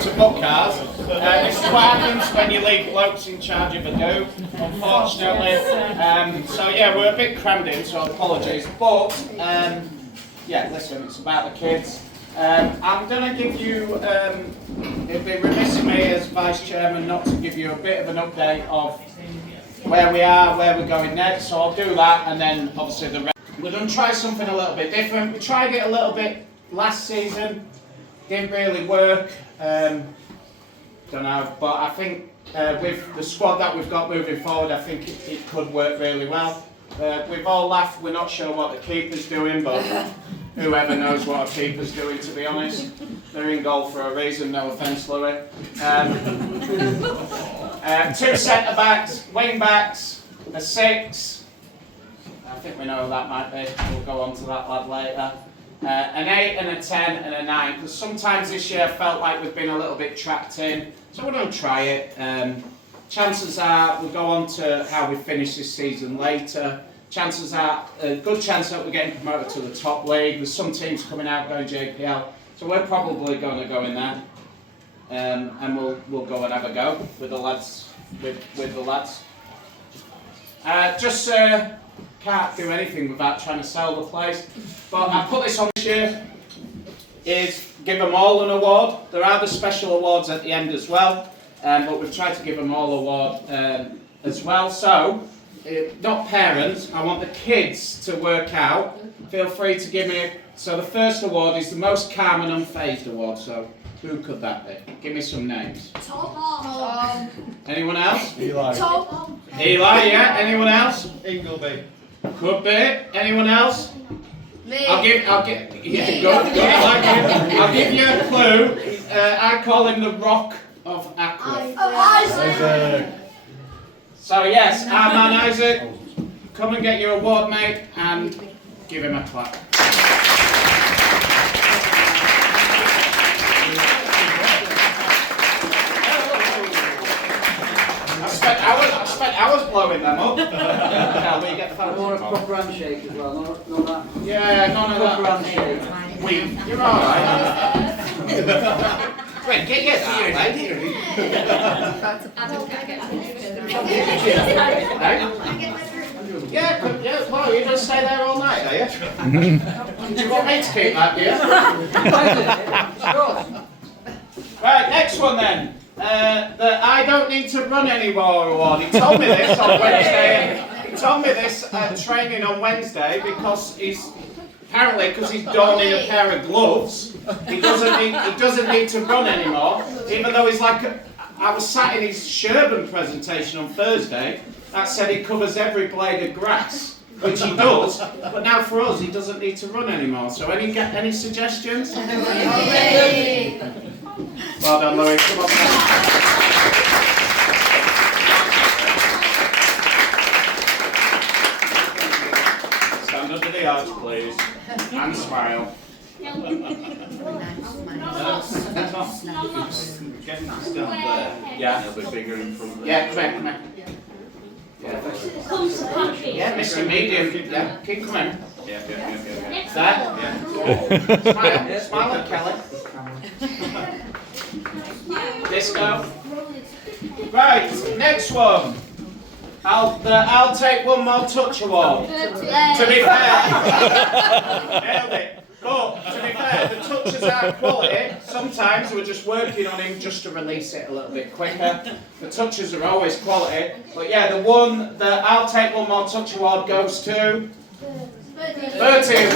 to book cars. This is what happens when you leave blokes in charge of a do, unfortunately. So yeah, we're a bit crammed in, so apologies. But yeah, listen, it's about the kids. I'm going to give you, it'd be remiss of me as Vice Chairman not to give you a bit of an update of where we are, where we're going next. So I'll do that, and then obviously the rest. We're going to try something a little bit different. We tried it a little bit last season, didn't really work. Don't know, but I think with the squad that we've got moving forward, I think it could work really well. We've all laughed, we're not sure what the keeper's doing, but whoever knows what a keeper's doing, to be honest. They're in goal for a reason, no offence, Louis. 2 centre-backs, wing-backs, a 6. I think we know who that might be, we'll go on to that lad later. An 8 and a 10 and a 9, because sometimes this year I felt like we've been a little bit trapped in, so we're going to try it. Chances are we'll go on to how we finish this season later. Chances are, a good chance that we're getting promoted to the top league. There's some teams coming out going JPL, so we're probably going to go in there, and we'll go and have a go with the lads. With the lads. Can't do anything without trying to sell the place. But I put this on this year, is give them all an award. There are the special awards at the end as well, but we've tried to give them all award as well. So, not parents, I want the kids to work out. Feel free to give me, so the first award is the most calm and unfazed award, so who could that be? Give me some names. Tom. Anyone else? Eli. Tom. Eli, yeah. Anyone else? Ingleby. Could be. Anyone else? Me. I'll give yeah, good, I like it. I'll give you a clue. I call him the Rock of Ackworth. Isaac. So yes, our man Isaac, come and get your award, mate, and give him a clap. I spent hours blowing them up. Cal, will you get the phone? More a proper handshake as well, not that. Yeah, none of that. Proper handshake. You're alright. Wait, get that out, mate. Yeah, well, you're going to stay there all night, are you? Do you want me to keep that, Right, next one then. The I don't need to run anymore award. He told me this on Wednesday. He told me this at training on Wednesday because he's donning a pair of gloves. He doesn't need to run anymore. Even though he's like I was sat in his Sherburn presentation on Thursday that said he covers every blade of grass, which he does. But now for us, he doesn't need to run anymore. So any suggestions? Well done, Louis. Come on, man. Stand under the arch, please, and smile. Yeah. It'll be bigger in front. Yeah, come here. Yeah, Mr. Medium. Yeah, keep coming. Yeah. That? Smile at Kelly. Disco. Right, next one. I'll take one more touch award. To be fair, nailed it. But to be fair, the touches are quality. Sometimes we're just working on him just to release it a little bit quicker. The touches are always quality. But yeah, the one that I'll take one more touch award goes to Bertie.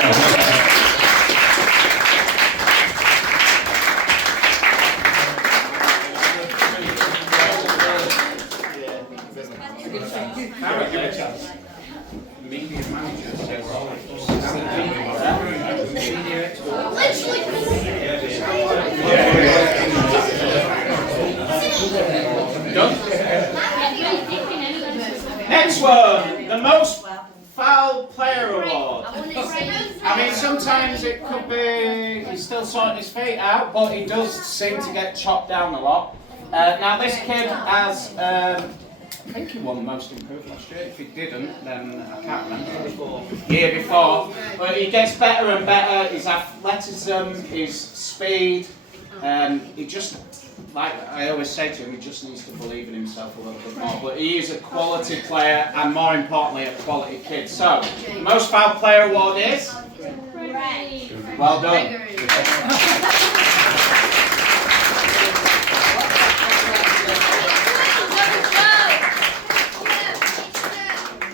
Next one, the most foul player award. I mean, sometimes it could be he's still sorting his feet out, but he does seem to get chopped down a lot. Now this kid has, I think he won most improved last year. If he didn't, then I can't remember. Year before. But he gets better and better. His athleticism, his speed, he just, like I always say to him, he just needs to believe in himself a little bit more. But he is a quality player and more importantly a quality kid. So, most valuable player award is? Well done.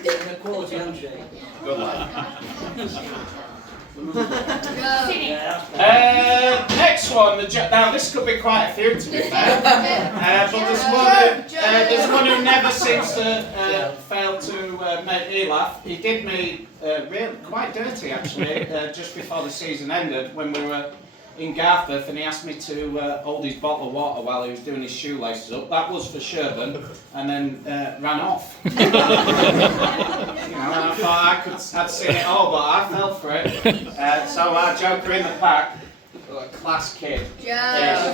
A quality handshake. Good luck. Go. Next one, now this could be quite a few to be fair, but there's one who never seems to fail to make me laugh. He did me really quite dirty actually, just before the season ended when we were in Garforth, and he asked me to hold his bottle of water while he was doing his shoelaces up. That was for Sherburn, and then ran off. You know, and I thought I'd seen it all, but I fell for it. So our joker in the pack, a class kid, is Joe.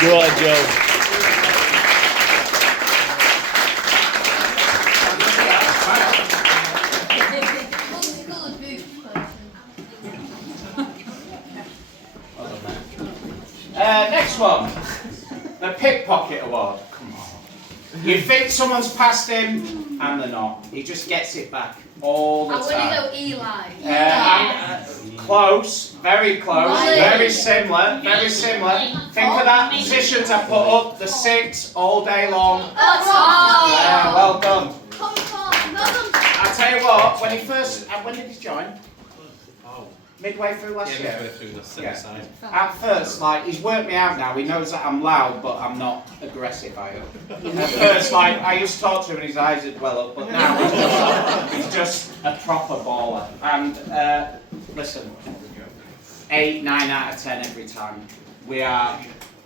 Go on, Joe. Multicolored boots. Next one, the pickpocket award. Come on. You think someone's passed him, and they're not. He just gets it back all the I want time. to go Eli. Close, very close, Right. very similar, very similar. Think of that positions I put up, the 6 all day long. Yeah, well done. Come on, no. I tell you what, when did he join? Midway through last year. Midway through the side. At first, like, he's worked me out now. He knows that I'm loud, but I'm not aggressive, I hope. At first, like, I used to talk to him and his eyes would well up, but now he's just a proper baller. And, listen, 8, 9 out of 10 every time. We are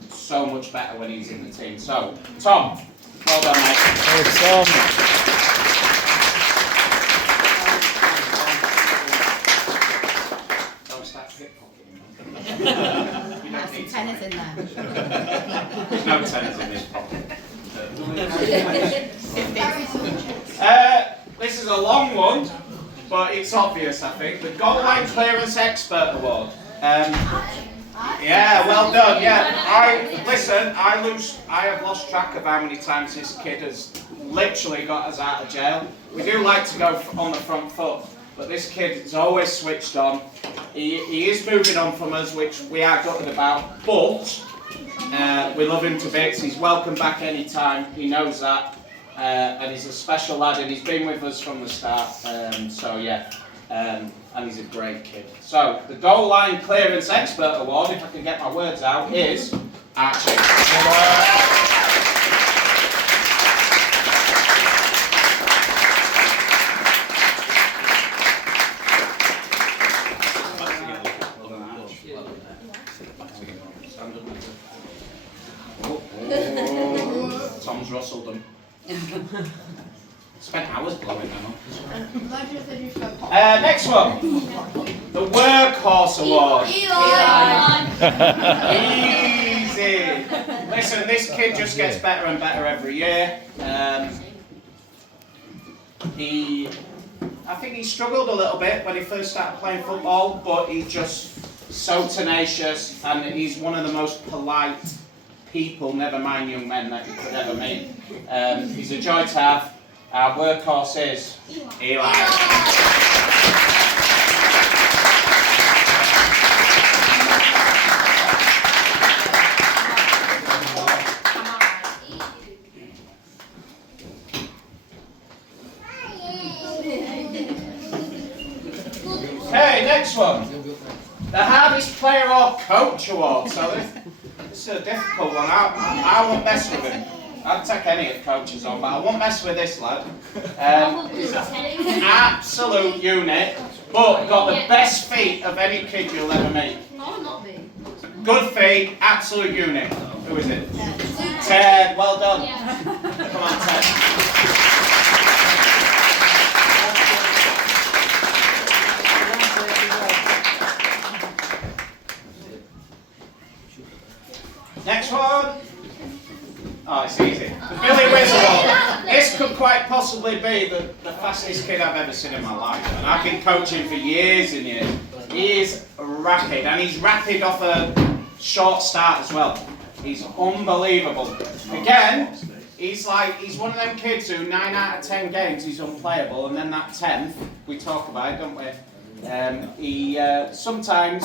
so much better when he's in the team. So, Tom, well done, mate. Oh, Tom. Some tennis in there. There's no tennis in this pocket. This is a long one, but it's obvious, I think. The Goal Line Clearance Expert Award. Yeah, well done. Yeah, I have lost track of how many times this kid has literally got us out of jail. We do like to go on the front foot, but this kid is always switched on. He is moving on from us, which we are gutted about, but we love him to bits. He's welcome back anytime. He knows that, and he's a special lad, and he's been with us from the start. So yeah, and he's a great kid. So the Goal Line Clearance Expert Award, if I can get my words out, is Archie. Tom's rustled them. Spent hours blowing them up. Next one. The Workhorse Award. Eli. Easy. Listen, this kid just gets better and better every year. I think he struggled a little bit when he first started playing football, but he's just so tenacious, and he's one of the most polite people, never mind young men, that you could ever meet. He's a joy to have. Our workhorse is Eli. Okay, next one. The Hardest Player or Coach Award. So this is a difficult one. I won't mess with him. I'd take any of the coaches on, but I won't mess with this lad. He's an absolute unit, but got the best feet of any kid you'll ever meet. Oh, not me. Good feet, absolute unit. Who is it? Ted, well done. Come on, Ted. Next one. Oh, it's easy. The Billy Whiz Award. This could quite possibly be the fastest kid I've ever seen in my life. And I've been coaching for years and years. He is rapid, and he's rapid off a short start as well. He's unbelievable. Again, he's one of them kids who 9 out of 10 games he's unplayable, and then that 10th we talk about, don't we? He sometimes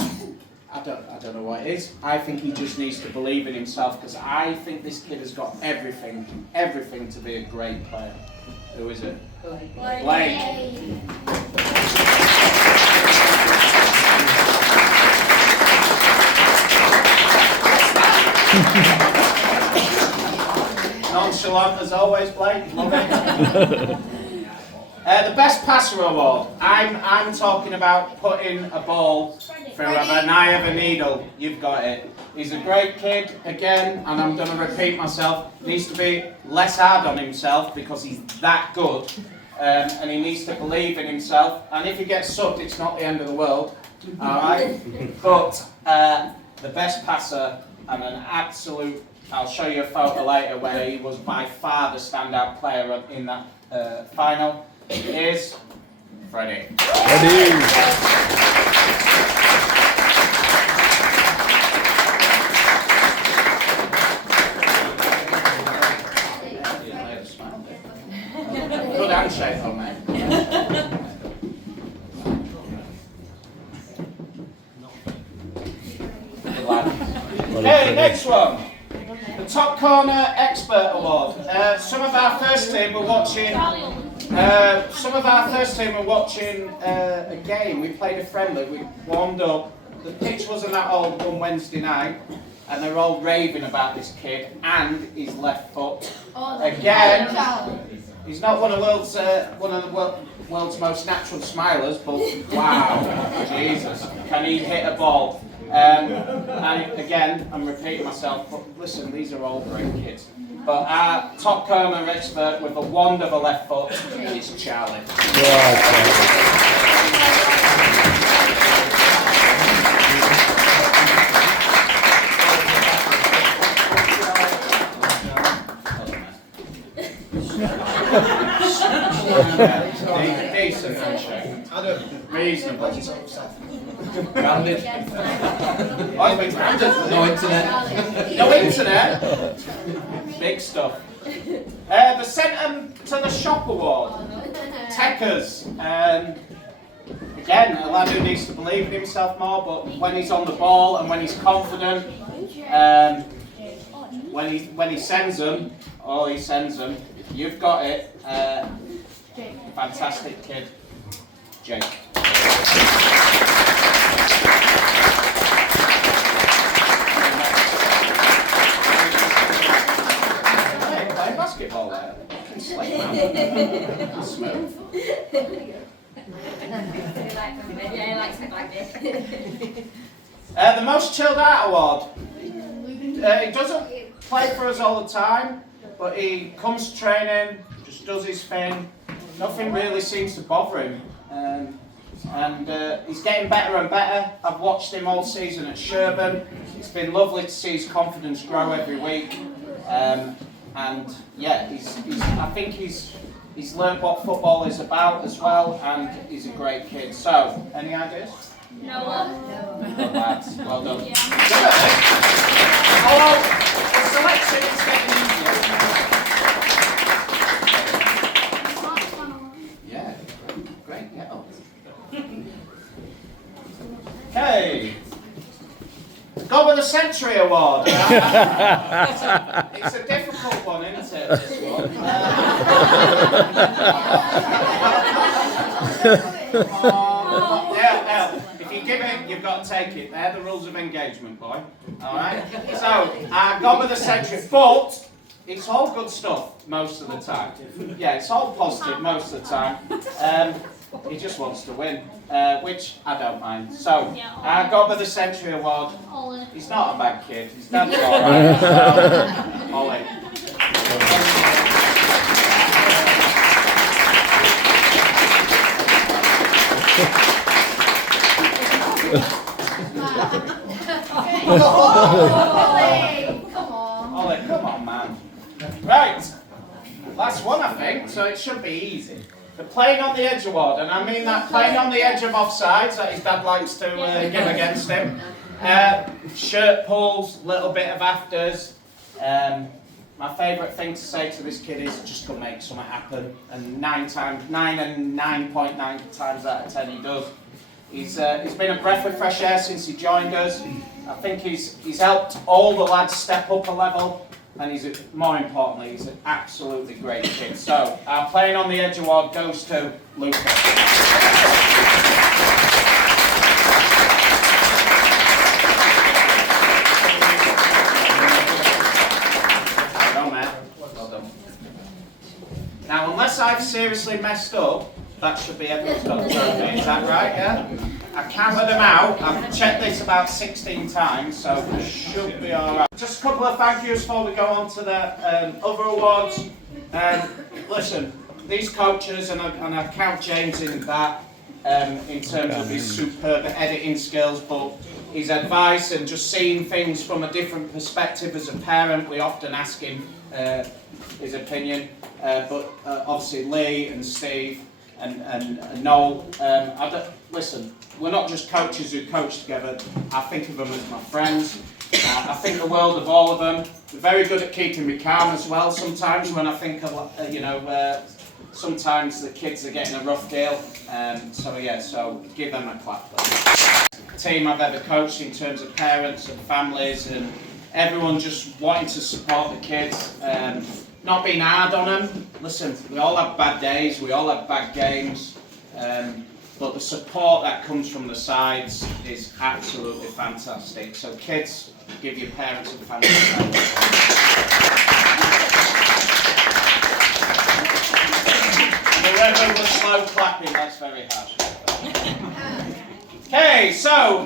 I don't know what it is. I think he just needs to believe in himself, because I think this kid has got everything to be a great player. Who is it? Blake. Nonchalant as always, Blake. Love it. The best passer award. I'm talking about putting a ball through an eye of a needle. You've got it. He's a great kid, again, and I'm going to repeat myself, needs to be less hard on himself because he's that good, and he needs to believe in himself, and if he gets subbed, it's not the end of the world, alright? But the best passer, and an absolute, I'll show you a photo later where he was by far the standout player in that final, is Freddie. Good handshake though, mate. Good lad. Okay, next one. The Top Corner Expert Award. Some of our first team were watching a game. We played a friendly. We warmed up. The pitch wasn't that old one Wednesday night, and they're all raving about this kid and his left foot. Again, he's not one of the world's most natural smilers, but wow, Jesus, can he hit a ball? And again, I'm repeating myself, but listen, these are all great kids. But our top corner expert with a wand of a left foot is Charlie. Decent handshake. Reasonable. Grounded. I've been grounded. No internet. No internet? Big stuff. The sent him to the shop award. Techers. Again, a lad who needs to believe in himself more, but when he's on the ball and when he's confident, when he sends them, you've got it. Fantastic kid, Jake. Playing basketball there. Smooth. The most chilled out award. He doesn't play for us all the time, but he comes to training, just does his thing. Nothing really seems to bother him. And he's getting better and better. I've watched him all season at Sherburn. It's been lovely to see his confidence grow every week. And yeah, I think he's learned what football is about as well, and he's a great kid. So, any ideas? No. Good lads, well done. Yeah. Oh, the selection is getting easier. Yeah, great, get up. Okay. Go with the Century Award. It's a difficult one, isn't it? This one. If you give it, you've got to take it. They're the rules of engagement, boy. Alright? So, go with the Century, but it's all good stuff most of the time. Yeah, it's all positive most of the time. He just wants to win, which I don't mind. So, go with the Century Award. He's not a bad kid. His dad's alright. So, Ollie. Ollie, come on, man. Right. Last one, I think, so it should be easy. The playing on the edge award, and I mean that playing on the edge of offsides that his dad likes to give against him. Shirt pulls, little bit of afters. My favourite thing to say to this kid is just go make something happen. And 9.9 times out of 10 he does. He's been a breath of fresh air since he joined us. I think he's helped all the lads step up a level. And more importantly, he's an absolutely great kid. So our Playing on the Edge award goes to Lucas. Now, unless I've seriously messed up, that should be everyone's got a trophy. Is that right, yeah? I counted them out. I've checked this about 16 times, so it should be alright. Just a couple of thank yous before we go on to the other awards. Listen, these coaches, and I count James in that, in terms of his superb editing skills, but his advice and just seeing things from a different perspective as a parent. We often ask him his opinion, but obviously Lee and Steve and Noel. Listen, we're not just coaches who coach together. I think of them as my friends. I think the world of all of them. They're very good at keeping me calm as well. Sometimes when I think of, sometimes the kids are getting a rough deal. So give them a clap, please. Team I've ever coached in terms of parents and families and everyone just wanting to support the kids, not being hard on them. Listen, we all have bad days, we all have bad games, but the support that comes from the sides is absolutely fantastic. So kids, give your parents and family thanks. Whoever was slow clapping, that's very harsh. Okay, so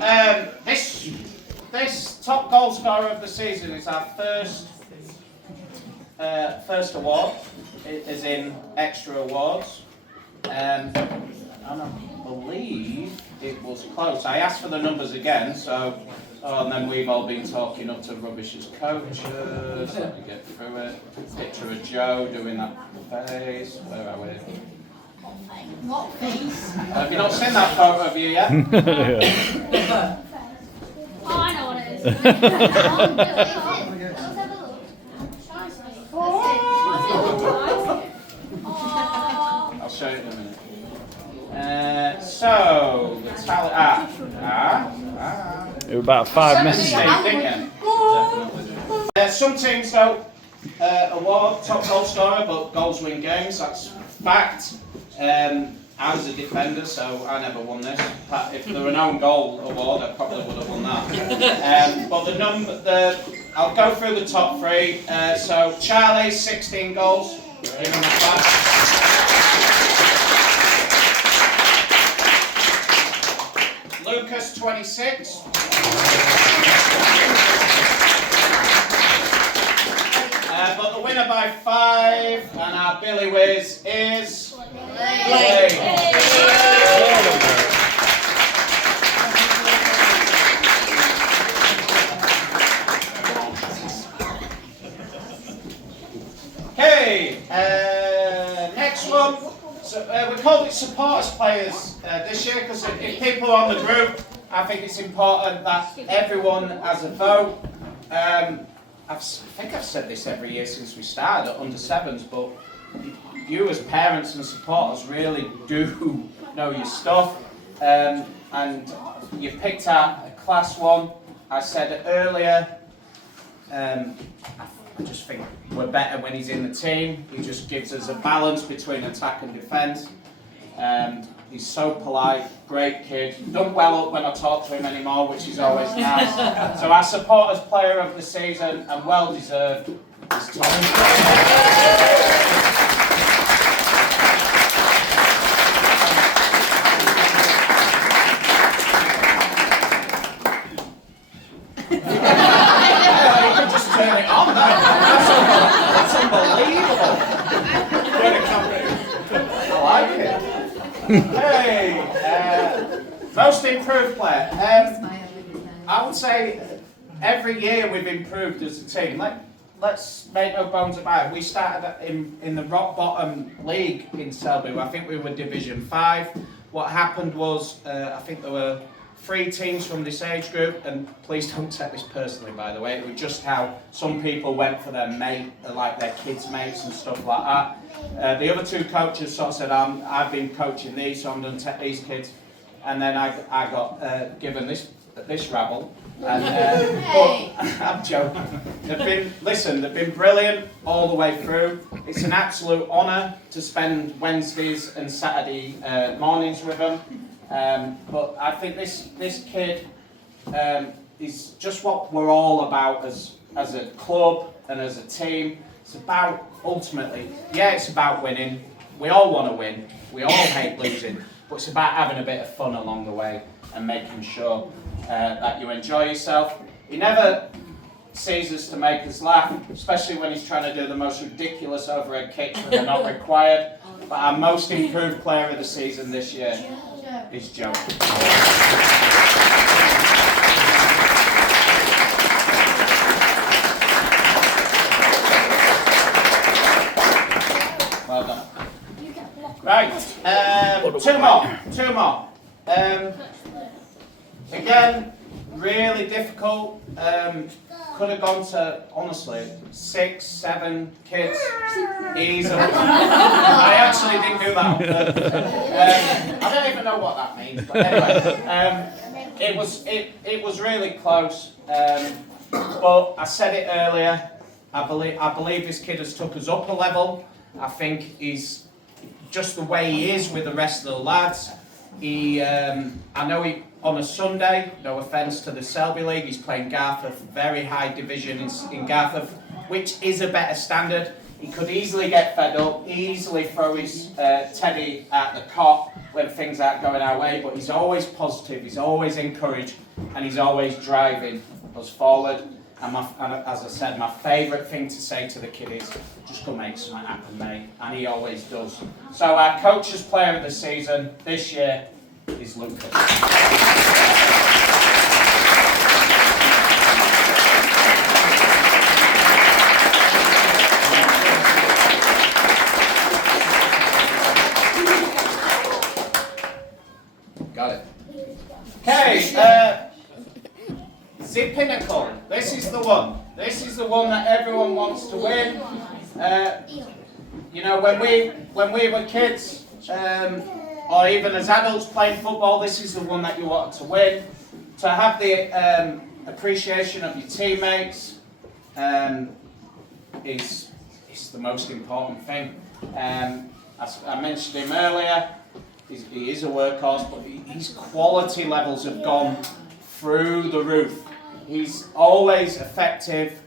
this top goal scorer of the season is our first award. It is in extra awards. And I believe it was close. I asked for the numbers again, and then we've all been talking up to rubbish as coaches. Let me get through it. Picture of Joe doing that face. Where are we? What face? Have you not seen that photo of you yet? Oh, I know what it is. I'll show you in a minute. So, the tally. It was about 5 minutes. Some teams don't award top goal scorer, but goals win games. That's fact. I was a defender, so I never won this. If there were an own goal award, I probably would have won that. But I'll go through the top three. So Charlie, 16 goals. Give him a clap. Lucas, 26. But the winner by 5, and our Billy Whiz is Lee. Okay, next one. So we called it supporters players this year because if people are on the group, I think it's important that everyone has a vote. I think I've said this every year since we started at under 7s, but you as parents and supporters really do know your stuff. And you picked out a class 1. I said earlier, I just think we're better when he's in the team. He just gives us a balance between attack and defence. He's so polite, great kid. Don't well up when I talk to him anymore, which is always nice. So our supporters player of the season, and well deserved, is Tom. You can just turn it on. That's unbelievable. I like it. Hey, most improved player. I would say every year we've improved as a team. Let's make no bones about it. We started in the rock bottom league in Selby. I think we were Division 5. What happened was, I think there were 3 teams from this age group, and please don't take this personally, by the way. It was just how some people went for their mate, like their kids' mates and stuff like that. The other 2 coaches sort of said, I've been coaching these, so I'm going to take these kids. And then I got given this rabble. And, but I'm joking. They've been brilliant all the way through. It's an absolute honour to spend Wednesdays and Saturday mornings with them. But I think this kid is just what we're all about as a club and as a team. It's about, ultimately, it's about winning. We all want to win. We all hate losing. But it's about having a bit of fun along the way and making sure that you enjoy yourself. He never seizes to make us laugh, especially when he's trying to do the most ridiculous overhead kicks when they're not required. But our most improved player of the season this year is Joe. Well done. Right, 2 more. Again, really difficult. Could have gone to, honestly, 6, 7 kids easily. I actually didn't do that on purpose. I don't even know what that means, but anyway, it was really close. But I said it earlier. I believe this kid has took us up a level. I think he's just the way he is with the rest of the lads. I know he, on a Sunday, no offence to the Selby League, he's playing Garforth, very high division in Garforth, which is a better standard. He could easily get fed up, easily throw his teddy at the cot when things aren't going our way, but he's always positive, he's always encouraged, and he's always driving us forward. And as I said, my favourite thing to say to the kid is, just go make something happen, mate. And he always does. So our coach's player of the season this year is Lucas. Got it. Okay, the pinnacle. This is the one. This is the one that everyone wants to win. You know, when we were kids, or even as adults playing football, this is the one that you wanted to win. To have the appreciation of your teammates is the most important thing. As I mentioned him earlier, he is a workhorse, but his quality levels have gone through the roof. He's always effective.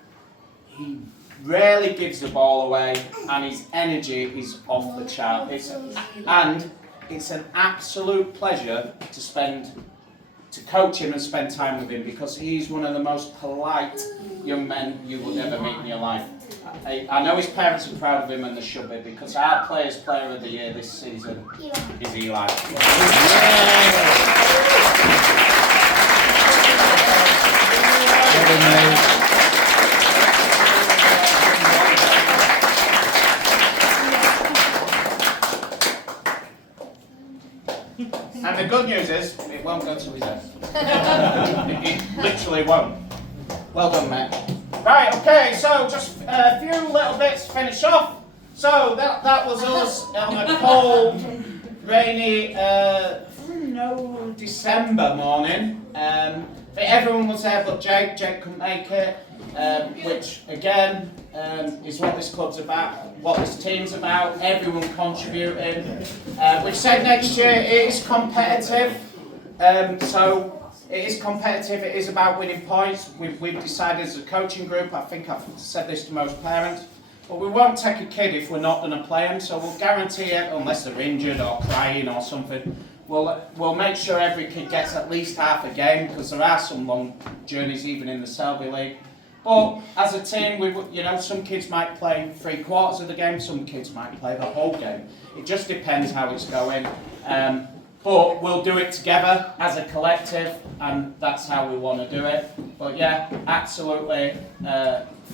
He rarely gives the ball away, and his energy is off the chart. It's an absolute pleasure to coach him and spend time with him, because he's one of the most polite young men you will ever meet in your life. I know his parents are proud of him, and they should be, because our Players' Player of the Year this season is Eli. And the good news is, it won't go to his head. It literally won't. Well done, mate. Right, okay, so just a few little bits to finish off. So that was us on a cold, rainy, December morning. Everyone was there but Jake. Jake couldn't make it, which again is what this club's about, what this team's about. Everyone contributing. We've said next year it is competitive, so it is competitive. It is about winning points. We've decided as a coaching group. I think I've said this to most parents. But we won't take a kid if we're not going to play them, so we'll guarantee it, unless they're injured or crying or something. We'll make sure every kid gets at least half a game, because there are some long journeys even in the Selby League. But as a team, some kids might play 3/4 of the game, some kids might play the whole game. It just depends how it's going. But we'll do it together as a collective, and that's how we want to do it. But yeah, absolutely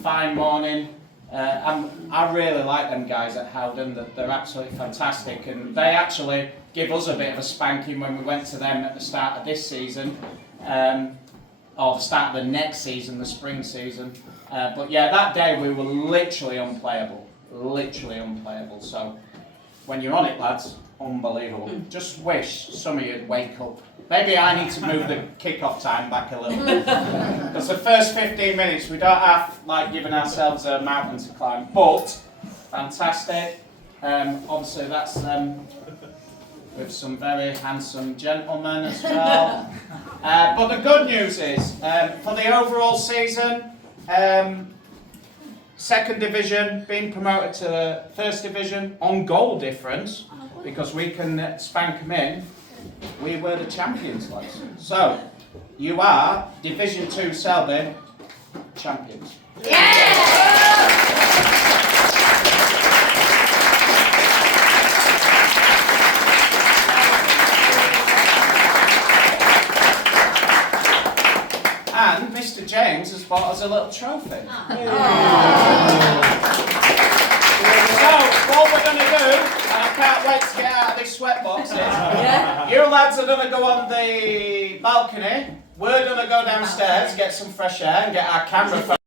fine morning. I really like them guys at Howden. They're absolutely fantastic, and they actually give us a bit of a spanking when we went to them at the start of this season, or the start of the next season, the spring season. But yeah, that day we were literally unplayable. So when you're on it, lads, unbelievable. Just wish some of you'd wake up. Maybe I need to move the kick-off time back a little bit. Because the first 15 minutes we don't have like giving ourselves a mountain to climb. But fantastic. Obviously that's with some very handsome gentlemen as well. But the good news is, for the overall season, second division being promoted to first division on goal difference, because we can spank them in. We were the champions, lads. So, you are Division 2 Selby champions. And Mr. James has bought us a little trophy. So, what we're going to do, and I can't wait to get out of this sweatbox, is you lads are going to go on the balcony, we're going to go downstairs, get some fresh air and get our camera